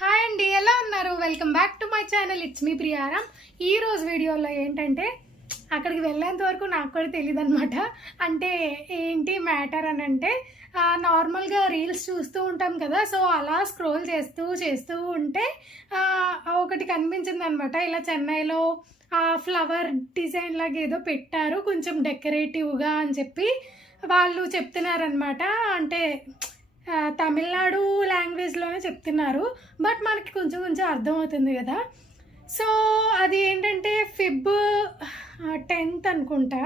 Hi అండి, ఎలా ఉన్నారు? Welcome back to my channel. It's me Priyaram. ఈ రోజు వీడియోలో ఏంటంటే అక్కడికి వెళ్ళేంత వరకు నాకు కూడా తెలియదు అనమాట. అంటే ఏంటి మ్యాటర్ అని అంటే నార్మల్గా రీల్స్ చూస్తూ ఉంటాం కదా. సో అలా స్క్రోల్ చేస్తూ చేస్తూ ఉంటే ఒకటి కనిపించింది అనమాట. ఇలా చెన్నైలో ఫ్లవర్ డిజైన్ లాగా ఏదో పెట్టారు, కొంచెం డెకరేటివ్గా అని చెప్పి వాళ్ళు చెప్తున్నారనమాట. అంటే తమిళనాడు లాంగ్వేజ్లోనే చెప్తున్నారు, బట్ మనకి కొంచెం కొంచెం అర్థమవుతుంది కదా. సో అది ఏంటంటే ఫిబ్ 10th అనుకుంటా,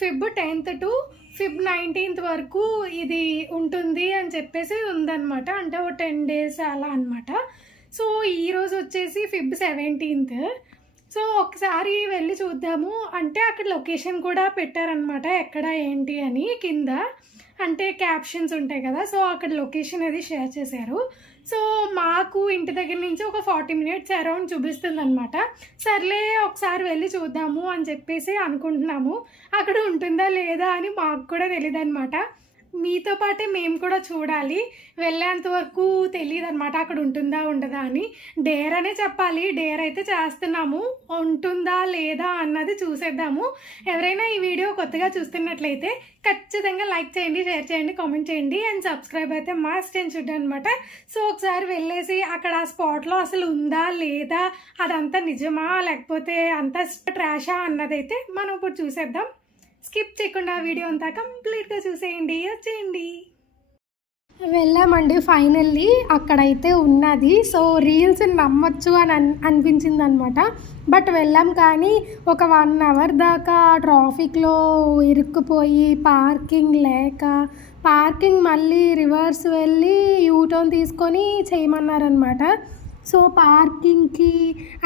Feb 10th to Feb 19th వరకు ఇది ఉంటుంది అని చెప్పేసి ఉందన్నమాట. అంటే ఓ 10 days అలా అనమాట. సో ఈరోజు వచ్చేసి ఫిబ్ 17th. సో ఒకసారి వెళ్ళి చూద్దాము. అంటే అక్కడ లొకేషన్ కూడా పెట్టారనమాట, ఎక్కడ ఏంటి అని కింద అంటే క్యాప్షన్స్ ఉంటాయి కదా. సో అక్కడ లొకేషన్ అది షేర్ చేశారు. సో మాకు ఇంటి దగ్గర నుంచి ఒక 40 minutes అరౌండ్ చూపిస్తుంది అనమాట. సర్లే ఒకసారి వెళ్ళి చూద్దాము అని చెప్పేసి అనుకుంటున్నాము. అక్కడ ఉంటుందా లేదా అని మాకు కూడా తెలియదు అనమాట. మీతో పాటే మేము కూడా చూడాలి. వెళ్ళేంత వరకు తెలియదు అనమాట అక్కడ ఉంటుందా ఉండదా అని. డేర్ అనే చెప్పాలి, డేర్ అయితే చేస్తున్నాము. ఉంటుందా లేదా అన్నది చూసేద్దాము. ఎవరైనా ఈ వీడియో కొత్తగా చూస్తున్నట్లయితే ఖచ్చితంగా లైక్ చేయండి, షేర్ చేయండి, కామెంట్ చేయండి అండ్ సబ్స్క్రైబ్ అయితే మస్ట్ అండ్ షుడ్ అనమాట. సో ఒకసారి వెళ్ళేసి అక్కడ ఆ స్పాట్లో అసలు ఉందా లేదా, అదంతా నిజమా లేకపోతే అంతా ట్రాషా అన్నదైతే మనం ఇప్పుడు చూసేద్దాం. స్కిప్ చేయకుండా వీడియో అంతా కంప్లీట్గా చూసేయండి, వచ్చేయండి. వెళ్ళామండి ఫైనల్లీ, అక్కడైతే ఉన్నది. సో రీల్స్ నమ్మచ్చు అని అనిపించింది అనమాట. బట్ వెళ్ళాం కానీ ఒక 1 hour దాకా ట్రాఫిక్లో ఇరుక్కుపోయి పార్కింగ్ లేక, పార్కింగ్ మళ్ళీ రివర్స్ వెళ్ళి యూటర్న్ తీసుకొని చేయమన్నారనమాట. సో పార్కింగ్కి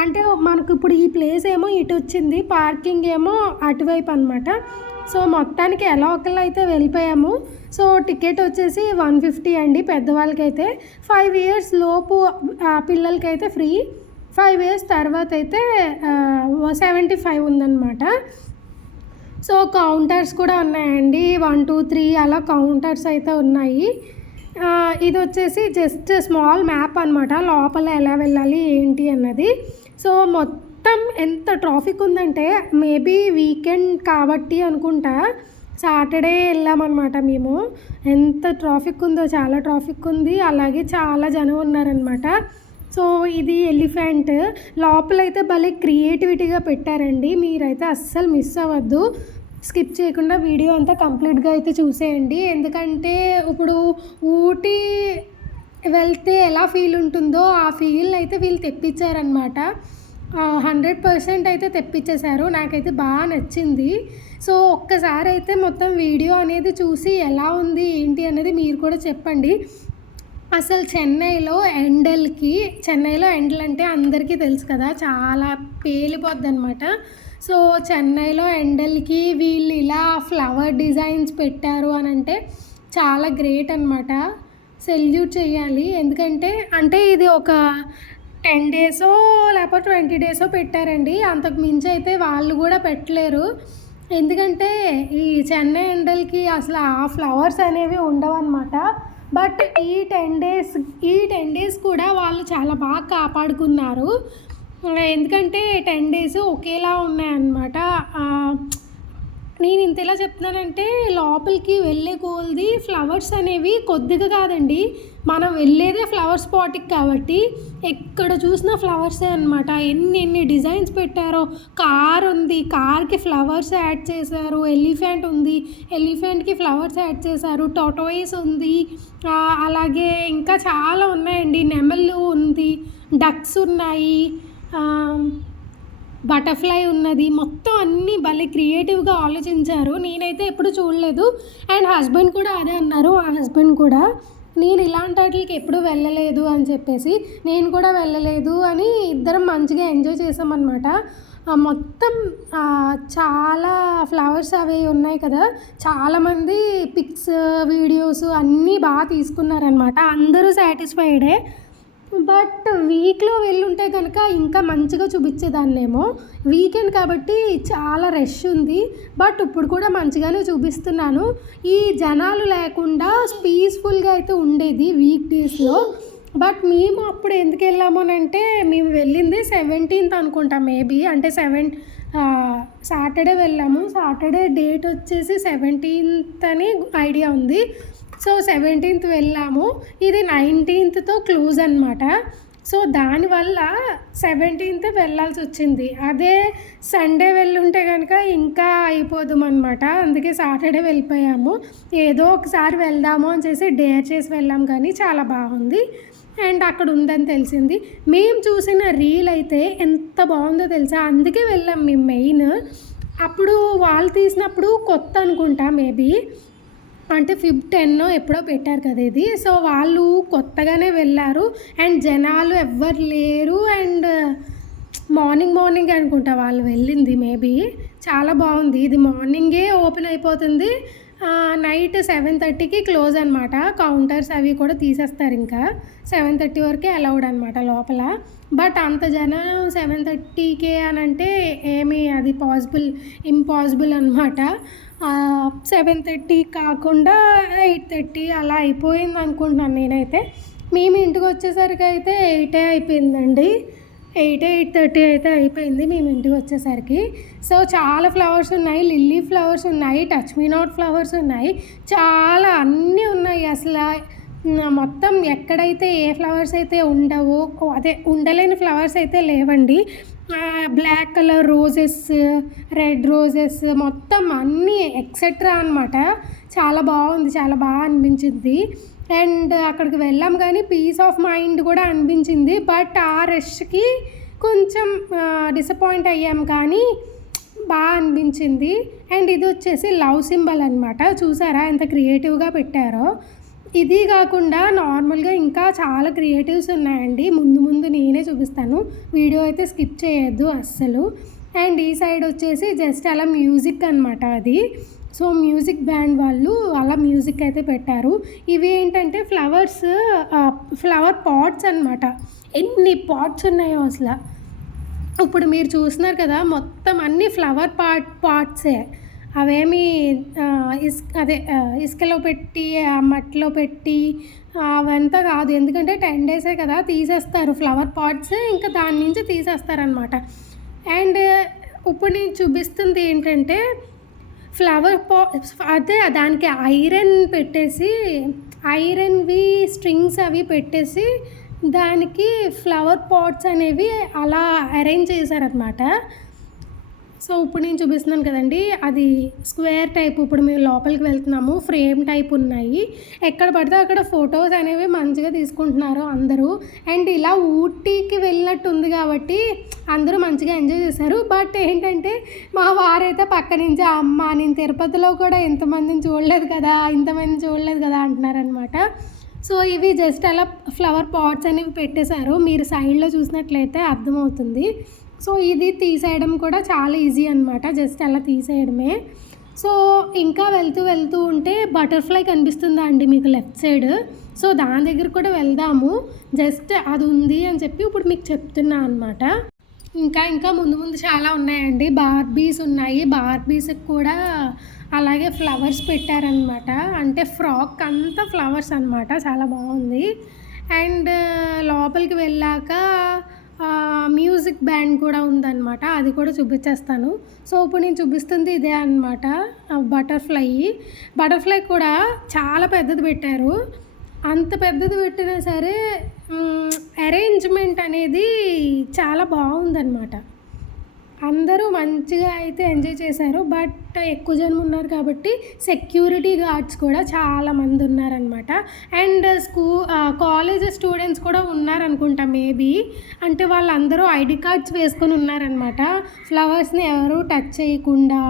అంటే మనకు ఇప్పుడు ఈ ప్లేస్ ఏమో ఇటు వచ్చింది, పార్కింగ్ ఏమో అటువైపు అనమాట. సో మొత్తానికి ఎలా ఒకళ్ళు అయితే వెళ్ళిపోయాము. సో టికెట్ వచ్చేసి 150 అండి పెద్దవాళ్ళకైతే. 5 years లోపు పిల్లలకైతే ఫ్రీ, 5 years తర్వాత అయితే 75 ఉందన్నమాట. సో కౌంటర్స్ కూడా ఉన్నాయండి, 1 2 3 అలా కౌంటర్స్ అయితే ఉన్నాయి. ఇది వచ్చేసి జస్ట్ స్మాల్ మ్యాప్ అనమాట, లోపల ఎలా వెళ్ళాలి ఏంటి అన్నది. సో మొత్తం ఎంత ట్రాఫిక్ ఉందంటే మేబీ వీకెండ్ కాబట్టి అనుకుంటా, సాటర్డే వెళ్ళామన్నమాట మేము. ఎంత ట్రాఫిక్ ఉందో, చాలా ట్రాఫిక్ ఉంది, అలాగే చాలా జనం ఉన్నారనమాట. సో ఇది ఎలిఫెంట్ లోపలైతే భలే క్రియేటివిటీగా పెట్టారండి, మీరైతే అస్సలు మిస్ అవ్వద్దు. స్కిప్ చేయకుండా వీడియో అంతా కంప్లీట్గా అయితే చూసేయండి. ఎందుకంటే ఇప్పుడు ఊటీ వెళ్తే ఎలా ఫీల్ ఉంటుందో ఆ ఫీల్ అయితే వీళ్ళు తెప్పించారనమాట. 100% అయితే తెప్పించేశారు. నాకైతే బాగా నచ్చింది. సో ఒక్కసారి అయితే మొత్తం వీడియో అనేది చూసి ఎలా ఉంది ఏంటి అనేది మీరు కూడా చెప్పండి. అసలు చెన్నైలో ఎండలు అంటే అందరికీ తెలుసు కదా, చాలా పేలిపోద్ది అనమాట. సో చెన్నైలో ఎండలకి వీళ్ళు ఇలా ఫ్లవర్ డిజైన్స్ పెట్టారు అని అంటే చాలా గ్రేట్ అనమాట, సెల్యూట్ చేయాలి. ఎందుకంటే అంటే ఇది ఒక 10 days లేకపోతే 20 days పెట్టారండి, అంతకు మించి అయితే వాళ్ళు కూడా పెట్టలేరు. ఎందుకంటే ఈ చెన్నై ఎండలకి అసలు ఆ ఫ్లవర్స్ అనేవి ఉండవు అనమాట. బట్ ఈ 10 days కూడా వాళ్ళు చాలా బాగా కాపాడుకున్నారు. ఎందుకంటే 10 days ఒకేలా ఉన్నాయన్నమాట. నేను ఇంతలా చెప్తున్నానంటే లోపలికి వెళ్ళే కొలది ఫ్లవర్స్ అనేవి కొద్దిగా కాదండి, మనం వెళ్ళేదే ఫ్లవర్ స్పాట్కి కాబట్టి ఎక్కడ చూసినా ఫ్లవర్సే అనమాట. ఎన్ని డిజైన్స్ పెట్టారో. కార్ ఉంది, కార్కి ఫ్లవర్స్ యాడ్ చేశారు. ఎలిఫెంట్ ఉంది, ఎలిఫెంట్కి ఫ్లవర్స్ యాడ్ చేశారు. టార్టాయిస్ ఉంది, అలాగే ఇంకా చాలా ఉన్నాయండి. నెమళ్ళు ఉంది, డక్స్ ఉన్నాయి, బటర్ఫ్లై ఉన్నది. మొత్తం అన్నీ భలే క్రియేటివ్గా ఆలోచించారు. నేనైతే ఎప్పుడు చూడలేదు అండ్ హస్బెండ్ కూడా అదే అన్నారు. ఆ హస్బెండ్ కూడా నేను ఇలాంటి వాటికి ఎప్పుడు వెళ్ళలేదు అని చెప్పేసి, నేను కూడా వెళ్ళలేదు అని ఇద్దరం మంచిగా ఎంజాయ్ చేసామన్నమాట. మొత్తం చాలా ఫ్లవర్స్ అవి ఉన్నాయి కదా, చాలామంది పిక్స్ వీడియోస్ అన్నీ బాగా తీసుకున్నారనమాట. అందరూ సాటిస్ఫైడే. బట్ వీక్లో వెళ్ళుంటే కనుక ఇంకా మంచిగా చూపించేదాన్నేమో. వీకెండ్ కాబట్టి చాలా రష్ ఉంది, బట్ ఇప్పుడు కూడా మంచిగానే చూపిస్తున్నాను. ఈ జనాలు లేకుండా పీస్ఫుల్గా అయితే ఉండేది వీక్ డేస్లో. బట్ మేము అప్పుడు ఎందుకు వెళ్ళాము అని అంటే మేము వెళ్ళింది 17th అనుకుంటా మేబీ, అంటే సాటర్డే వెళ్ళాము. సాటర్డే డేట్ వచ్చేసి 17th అని ఐడియా ఉంది. సో 17th వెళ్ళాము. ఇది 19thతో క్లోజ్ అనమాట. సో దానివల్ల 17th వెళ్ళాల్సి వచ్చింది. అదే సండే వెళ్ళుంటే కనుక ఇంకా అయిపోదామన్నమాట. అందుకే సాటర్డే వెళ్ళిపోయాము. ఏదో ఒకసారి వెళ్దాము అని డేర్ చేసి వెళ్ళాం, కానీ చాలా బాగుంది అండ్ అక్కడ ఉందని తెలిసింది. మేము చూసిన రీల్ అయితే ఎంత బాగుందో తెలుసా, అందుకే వెళ్ళాం మేము మెయిన్. అప్పుడు వాళ్ళు తీసినప్పుడు కొత్త అనుకుంటా మేబీ, అంటే 10 ఎప్పుడో పెట్టారు కదా ఇది. సో వాళ్ళు కొత్తగానే వెళ్ళారు అండ్ జనాలు ఎవ్వరు లేరు అండ్ మార్నింగ్ అనుకుంటా వాళ్ళు వెళ్ళింది మేబీ. చాలా బాగుంది. ఇది మార్నింగే ఓపెన్ అయిపోతుంది, నైట్ 7:30కి క్లోజ్ అనమాట. కౌంటర్స్ అవి కూడా తీసేస్తారు, ఇంకా 7:30 వరకే అలౌడ్ అనమాట లోపల. బట్ అంత జనం 7:30కే అని అంటే ఏమీ అది ఇంపాసిబుల్ అనమాట. 7:30 కాకుండా 8:30 అలా అయిపోయింది అనుకుంటున్నాను నేనైతే. మేము ఇంటికి వచ్చేసరికి అయితే 8 అయిపోయిందండి. 8:30 అయితే అయిపోయింది మేము ఇంటికి వచ్చేసరికి. సో చాలా ఫ్లవర్స్ ఉన్నాయి, లిల్లీ ఫ్లవర్స్ ఉన్నాయి, టచ్ మీ నాట్ ఫ్లవర్స్ ఉన్నాయి, చాలా అన్నీ ఉన్నాయి. అసలు మొత్తం ఎక్కడైతే ఏ ఫ్లవర్స్ అయితే ఉండవో, అదే ఉండలేని ఫ్లవర్స్ అయితే లేవండి. Black colour roses, red roses, మొత్తం అన్నీ ఎక్సెట్రా అనమాట. చాలా బాగుంది, చాలా బాగా అనిపించింది. అండ్ అక్కడికి వెళ్ళాం కానీ పీస్ ఆఫ్ మైండ్ కూడా అనిపించింది. బట్ ఆ రష్కి కొంచెం డిసప్పాయింట్ అయ్యాం, కానీ బాగా అనిపించింది. అండ్ ఇది వచ్చేసి లవ్ సింబల్ అనమాట. చూసారా ఎంత క్రియేటివ్గా పెట్టారో. ఇది కాకుండా నార్మల్గా ఇంకా చాలా క్రియేటివ్స్ ఉన్నాయండి. ముందు నేనే చూపిస్తాను, వీడియో అయితే స్కిప్ చేయొద్దు అస్సలు. అండ్ ఈ సైడ్ వచ్చేసి జస్ట్ అలా మ్యూజిక్ అనమాట అది. సో మ్యూజిక్ బ్యాండ్ వాళ్ళు అలా మ్యూజిక్ అయితే పెట్టారు. ఇవి ఏంటంటే ఫ్లవర్ పాట్స్ అనమాట. ఎన్ని పాట్స్ ఉన్నాయో అసలు. ఇప్పుడు మీరు చూస్తున్నారు కదా, మొత్తం అన్నీ ఫ్లవర్ పాట్సే. అవేమి ఇసుకలో పెట్టి మట్టిలో పెట్టి అవంతా కాదు. ఎందుకంటే 10 డేసే కదా, తీసేస్తారు ఫ్లవర్ పాట్స్, ఇంకా దాని నుంచి తీసేస్తారనమాట. అండ్ ఇప్పుడు నేను చూపిస్తుంది ఏంటంటే ఫ్లవర్ అదే దానికి ఐరన్వి స్ట్రింగ్స్ అవి పెట్టేసి దానికి ఫ్లవర్ పాట్స్ అనేవి అలా అరేంజ్ చేశారనమాట. సో ఇప్పుడు నేను చూపిస్తున్నాను కదండి, అది స్క్వేర్ టైప్. ఇప్పుడు మేము లోపలికి వెళ్తున్నాము, ఫ్రేమ్ టైప్ ఉన్నాయి. ఎక్కడ పడితే అక్కడ ఫొటోస్ అనేవి మంచిగా తీసుకుంటున్నారు అందరూ. అండ్ ఇలా ఊటీకి వెళ్ళినట్టు ఉంది కాబట్టి అందరూ మంచిగా ఎంజాయ్ చేశారు. బట్ ఏంటంటే మా వారైతే పక్క నుంచి అమ్మ నేను తిరుపతిలో కూడా ఇంతమందిని చూడలేదు కదా అంటున్నారనమాట. సో ఇవి జస్ట్ అలా ఫ్లవర్ పాట్స్ అనేవి పెట్టేశారు. మీరు సైడ్లో చూసినట్లయితే అర్థమవుతుంది. సో ఇది తీసేయడం కూడా చాలా ఈజీ అనమాట, జస్ట్ అలా తీసేయడమే. సో ఇంకా వెళ్తూ ఉంటే బటర్ఫ్లై కనిపిస్తుందా అండి మీకు లెఫ్ట్ సైడ్? సో దాని దగ్గర కూడా వెళ్దాము. జస్ట్ అది ఉంది అని చెప్పి ఇప్పుడు మీకు చెప్తున్నా అనమాట. ఇంకా ముందు చాలా ఉన్నాయండి. బార్బీస్ ఉన్నాయి, బార్బీస్కి కూడా అలాగే ఫ్లవర్స్ పెట్టారనమాట. అంటే ఫ్రాక్ అంతా ఫ్లవర్స్ అనమాట, చాలా బాగుంది. అండ్ లోపలికి వెళ్ళాక మ్యూజిక్ బ్యాండ్ కూడా ఉందన్నమాట, అది కూడా చూపించేస్తాను. సో ఇప్పుడు నేను చూపిస్తుంది ఇదే అనమాట, బటర్ఫ్లై కూడా చాలా పెద్దది పెట్టారు. అంత పెద్దది పెట్టినా సరే అరేంజ్మెంట్ అనేది చాలా బాగుందన్నమాట. అందరూ మంచిగా అయితే ఎంజాయ్ చేశారు. బట్ ఎక్కువ జనం ఉన్నారు కాబట్టి సెక్యూరిటీ గార్డ్స్ కూడా చాలామంది ఉన్నారనమాట. అండ్ కాలేజ్ స్టూడెంట్స్ కూడా ఉన్నారనుకుంటా మేబీ. అంటే వాళ్ళందరూ ఐడి కార్డ్స్ వేసుకొని ఉన్నారనమాట, ఫ్లవర్స్ని ఎవరు టచ్ చేయకుండా.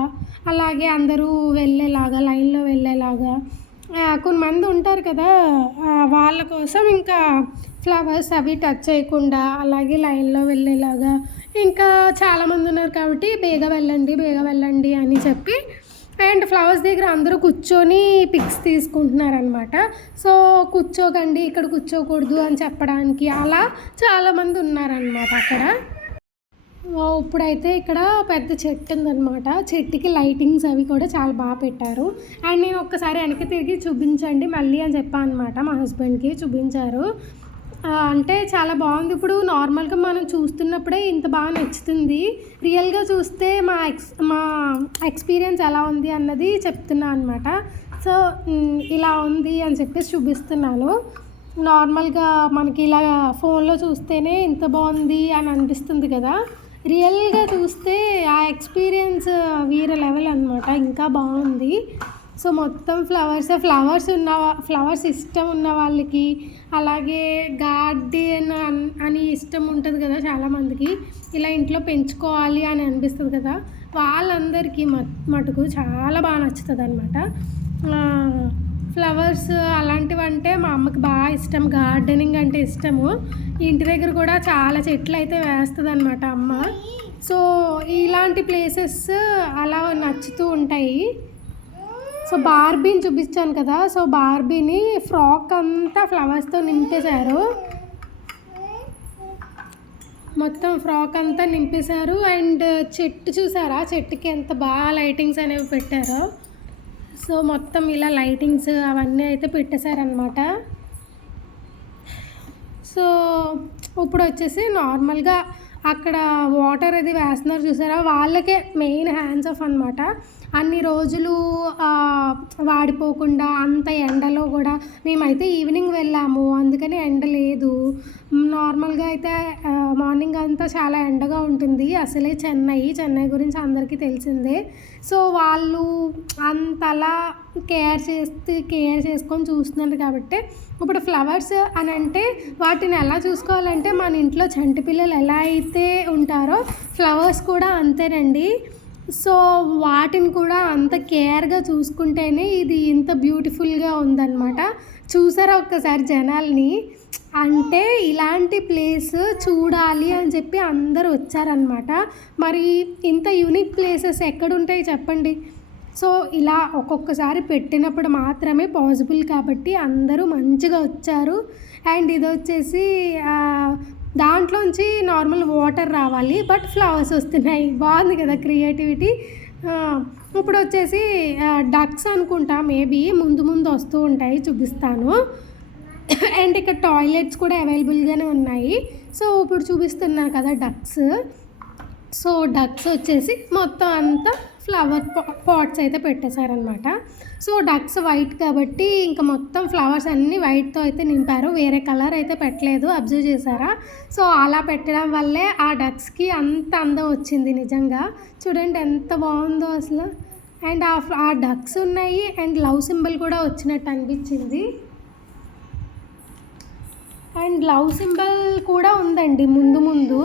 అలాగే అందరూ వెళ్ళేలాగా, లైన్లో వెళ్ళేలాగా. కొంతమంది ఉంటారు కదా, వాళ్ళ కోసం ఇంకా ఫ్లవర్స్ అవి టచ్ చేయకుండా అలాగే లైన్లో వెళ్ళేలాగా. ఇంకా చాలామంది ఉన్నారు కాబట్టి బేగా వెళ్ళండి అని చెప్పి. అండ్ ఫ్లవర్స్ దగ్గర అందరూ కూర్చొని పిక్స్ తీసుకుంటున్నారనమాట. సో కూర్చోకండి, ఇక్కడ కూర్చోకూడదు అని చెప్పడానికి అలా చాలామంది ఉన్నారనమాట అక్కడ. ఇప్పుడైతే ఇక్కడ పెద్ద చెట్టు ఉందన్నమాట, చెట్టుకి లైటింగ్స్ అవి కూడా చాలా బాగా పెట్టారు. అండ్ నేను ఒక్కసారి వెనక్కి తిరిగి చూపించండి మళ్ళీ అని చెప్పాను అనమాట, మా హస్బెండ్కి చూపించారు. అంటే చాలా బాగుంది. ఇప్పుడు నార్మల్గా మనం చూస్తున్నప్పుడే ఇంత బాగా నచ్చుతుంది. రియల్గా చూస్తే మా ఎక్స్పీరియన్స్ ఎలా ఉంది అన్నది చెప్తున్నా అనమాట. సో ఇలా ఉంది అని చెప్పేసి చూపిస్తున్నాను. నార్మల్గా మనకి ఇలా ఫోన్లో చూస్తేనే ఇంత బాగుంది అని అనిపిస్తుంది కదా, రియల్గా చూస్తే ఆ ఎక్స్పీరియన్స్ వేరే లెవెల్ అనమాట, ఇంకా బాగుంది. సో మొత్తం ఫ్లవర్స్ ఇష్టం ఉన్న వాళ్ళకి, అలాగే గార్డెన్ అని ఇష్టం ఉంటుంది కదా చాలామందికి, ఇలా ఇంట్లో పెంచుకోవాలి అని అనిపిస్తుంది కదా, వాళ్ళందరికీ మటుకు చాలా బాగా నచ్చుతుంది అనమాట. ఫ్లవర్స్ అలాంటివి అంటే మా అమ్మకి బాగా ఇష్టం, గార్డెనింగ్ అంటే ఇష్టము. ఇంటి దగ్గర కూడా చాలా చెట్లు అయితే వేస్తుంది అనమాట అమ్మ. సో ఇలాంటి ప్లేసెస్ అలా నచ్చుతూ ఉంటాయి. సో బార్బీని చూపించాను కదా, సో బార్బీని ఫ్రాక్ అంతా ఫ్లవర్స్తో నింపేశారు, మొత్తం ఫ్రాక్ అంతా నింపేశారు. అండ్ చెట్టు చూసారా, చెట్టుకి ఎంత బాగా లైటింగ్స్ అనేవి పెట్టారో. సో మొత్తం ఇలా లైటింగ్స్ అవన్నీ అయితే పెట్టేశారనమాట. సో ఇప్పుడు వచ్చేసి నార్మల్గా అక్కడ వాటర్ అది వేస్తున్నారు చూసారా, వాళ్ళకే మెయిన్ హ్యాండ్స్ ఆఫ్ అనమాట. అన్ని రోజులు వాడిపోకుండా అంత ఎండలో కూడా, మేమైతే ఈవినింగ్ వెళ్ళాము అందుకని ఎండ లేదు. నార్మల్గా అయితే మార్నింగ్ అంతా చాలా ఎండగా ఉంటుంది. అసలే చెన్నై గురించి అందరికీ తెలిసిందే. సో వాళ్ళు అంతలా కేర్ చేసుకొని చూస్తున్నారు కాబట్టి, ఇప్పుడు ఫ్లవర్స్ అని అంటే వాటిని ఎలా చూసుకోవాలంటే, మన ఇంట్లో చంటి పిల్లలు ఎలా అయితే ఉంటారో ఫ్లవర్స్ కూడా అంతేనండి. సో వాటిని కూడా అంత కేర్గా చూసుకుంటేనే ఇది ఇంత బ్యూటిఫుల్గా ఉందన్నమాట. చూసారా ఒక్కసారి జనాల్ని, అంటే ఇలాంటి ప్లేస్ చూడాలి అని చెప్పి అందరూ వచ్చారనమాట. మరి ఇంత యూనిక్ ప్లేసెస్ ఎక్కడుంటాయి చెప్పండి. సో ఇలా ఒక్కొక్కసారి పెట్టినప్పుడు మాత్రమే పాసిబుల్ కాబట్టి అందరూ మంచిగా వచ్చారు. అండ్ ఇది వచ్చేసి దాంట్లోంచి నార్మల్ వాటర్ రావాలి, బట్ ఫ్లవర్స్ వస్తున్నాయి. బాగుంది కదా క్రియేటివిటీ. ఇప్పుడు వచ్చేసి డక్స్ అనుకుంటా, మేబీ ముందు వస్తూ ఉంటాయి, చూపిస్తాను. అండ్ ఇక్కడ టాయిలెట్స్ కూడా అవైలబుల్గానే ఉన్నాయి. సో ఇప్పుడు చూపిస్తున్నాను కదా డక్స్. సో డక్స్ వచ్చేసి మొత్తం అంతా ఫ్లవర్ పాట్స్ అయితే పెట్టేశారనమాట. సో డక్స్ వైట్ కాబట్టి ఇంకా మొత్తం ఫ్లవర్స్ అన్నీ వైట్తో అయితే నింపారు, వేరే కలర్ అయితే పెట్టలేదు, అబ్జర్వ్ చేశారా. సో అలా పెట్టడం వల్లే ఆ డక్స్కి అంత అందం వచ్చింది. నిజంగా చూడండి ఎంత బాగుందో అసలు. అండ్ ఆ డక్స్ ఉన్నాయి అండ్ లవ్ సింబల్ కూడా వచ్చినట్టు అనిపించింది. అండ్ లవ్ సింబల్ కూడా ఉందండి ముందు